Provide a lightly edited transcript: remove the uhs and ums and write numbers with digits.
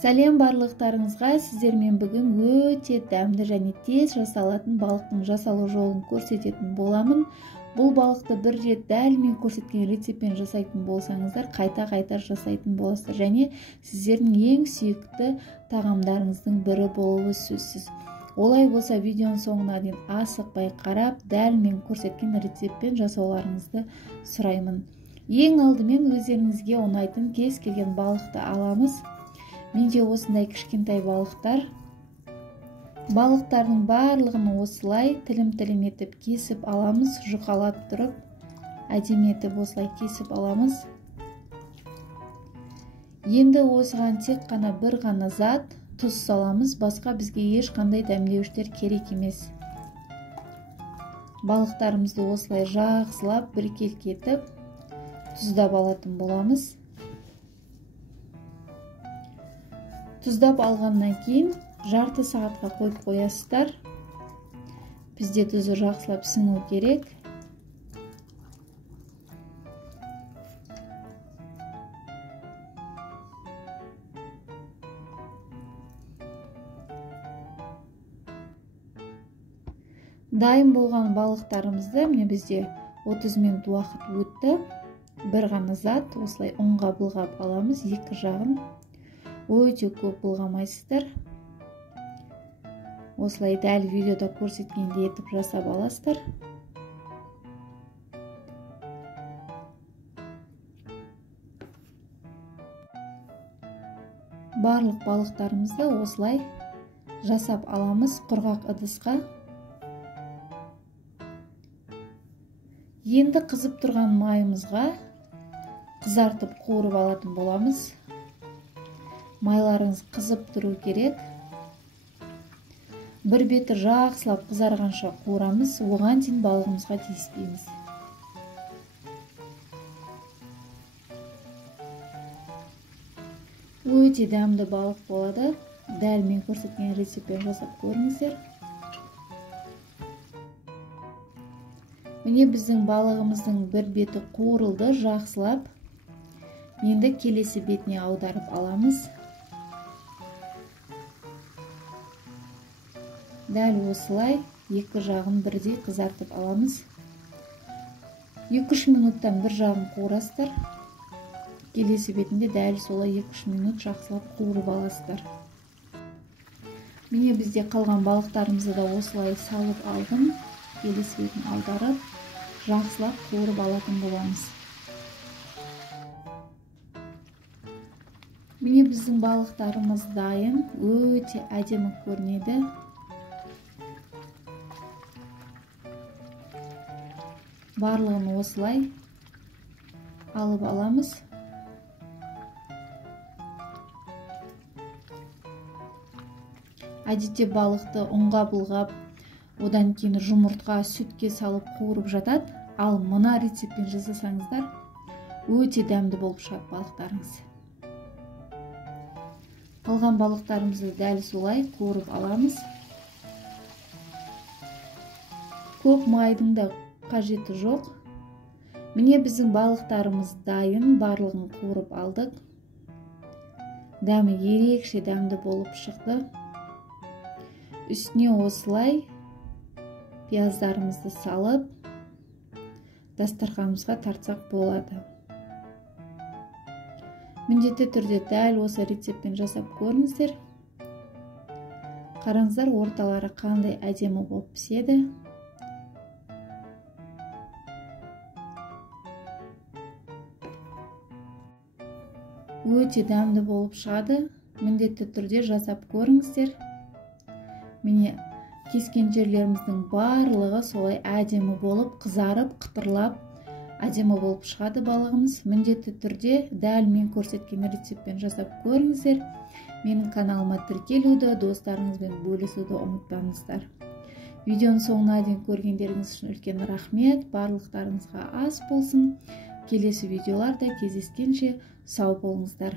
Сәлем барлықтарыңызға, сіздермен бүгін өте дәмді және тез жасалатын балықтың жасалу жолын көрсететін боламын. Бұл балықты бір рет дәл мен көрсеткен рецептпен жасайтын болсаңыздар, қайта-қайта жасайтын боласыздар және сіздердің ең сүйікті тағамдарыңыздың бірі болуы сөзсіз. Олай болса, видеоның соңына дейін асықпай қарап, дәл мен көрсеткен рецептпен жасауларыңызды сұраймын. Ең алдымен өздеріңізге ұнайтын кез келген балықты аламыз. Менде осындай кішкентай балықтар. Балықтардың барлығын осылай тілім-тілім етіп кесіп аламыз. Жұқалап тұрып, әдемі етіп осылай кесіп аламыз. Енді осыған тек қана бір ғана зат, тұз саламыз. Басқа бізге ешқандай дәмдеуіштер керек емес. Балықтарымызды осылай жақсылап біркелкі етіп тұздап алатын боламыз. Тұздап алғаннан кейін жарты сағатқа қойып қоясыздар. Бізде тұзы жақсылап сіңу керек. Дайын болған балықтарымызды міне бізде 30 минут уақыт өтті. Бір ғана зат осылай ұнға былғап аламыз, екі жағын. Өте көп былғамайсыздар. Осылай дәл видеода көрсеткендей етіп жасап аласыздар. Барлық балықтарымызды осылай жасап аламыз құрғақ ыдысқа. Енді қызып тұрған майымызға қызартып қуырып алатын боламыз. Майларыңыз қызып тұру керек. Бір беті жақсылап қызарғанша қуырамыз, оған дейін балығымызға тиіспейміз. Өте дәмді балық болады. Дәл мен көрсеткен рецептпен жасап көріңіздер. Міне біздің балығымыздың бір беті қуырылды, жақсылап. Енді келесі бетіне аударып аламыз. Дәл осылай екі жағын бірдей қызартып аламыз. 2-3 минуттан бір жағын қуырасыздар. Келесі бетінде дәл солай 2-3 минут жақсылап қуырып аласыздар. Міне бізде қалған балықтарымызды да осылай салып алдым. Келесі бетін аударып, жақсылап қуырып алатын боламыз. Міне біздің балықтарымыз дайын, өте әдемі көрінеді. Барлығын осылай алып аламыз. Әдетте балықты ұнға былғап, одан кейін жұмыртқа, сүтке салып қуырып жатады. Ал мына рецептпен жасасаңыздар, өте дәмді болып шығады балықтарыңыз. Қалған балықтарымызды дәл солай қуырып аламыз. Көп майдың да қажеті жоқ. Міне біздің балықтарымыз дайын, барлығын қуырып алдық. Дәмі ерекше дәмді болып шықты. Үстіне осылай пияздарымызды салып, дастарханымызға тартсақ болады. Міндетті түрде дәл осы рецептпен жасап көріңіздер. Қараңыздар, орталары қандай әдемі болып піседі. Өте дәмді болып шығады. Міндетті түрде жасап көріңіздер. Міне кескен жерлеріміздің барлығы солай әдемі болып, қызарып, қытырлап, әдемі болып шығады балығымыз. Міндетті түрде дәл мен көрсеткен рецептпен жасап көріңіздер. Менің каналыма тіркелуді, достарыңызбен бөлісуді ұмытпаңыздар. Видеоның соңына дейін көргендеріңіз үшін үлкен рахмет. Барлықтарыңызға ас болсын. Келесі видеоларда кездескенше сау болыңыздар.